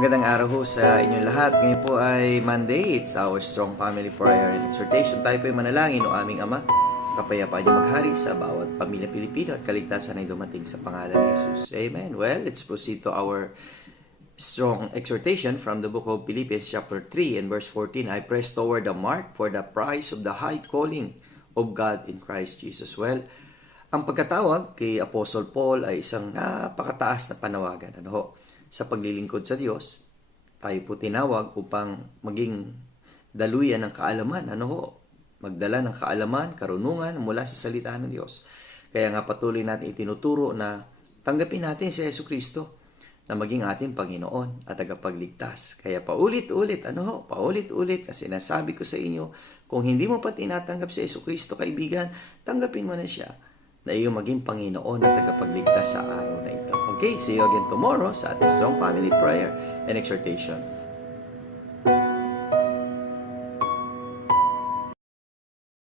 Magandang araw ho sa inyong lahat. Ngayon po ay Monday. It's our Strong Family Prayer and Exhortation. Tayo po ay manalangin o aming Ama. Kapayapaan niyo maghari sa bawat pamilya Pilipino at kaligtasan ay dumating sa pangalan ni Jesus. Amen. Well, let's proceed to our strong exhortation from the book of Philippians chapter 3 and verse 14. I press toward the mark for the prize of the high calling of God in Christ Jesus. Well, ang pagkatawag kay Apostle Paul ay isang napakataas na panawagan. Ano ho? Sa paglilingkod sa Diyos, tayo po tinawag upang maging daluyan ng kaalaman. Ano ho? Magdala ng kaalaman, karunungan mula sa salita ng Diyos. Kaya nga patuloy natin itinuturo na tanggapin natin si Jesucristo na maging ating Panginoon at tagapagligtas. Kaya paulit-ulit, paulit-ulit kasi nasabi ko sa inyo, kung hindi mo pa tinatanggap si Jesucristo, kaibigan, tanggapin mo na siya na iyong maging Panginoon at tagapagligtas sa araw na ito. Okay, see you again tomorrow sa ating Strong Family Prayer and Exhortation.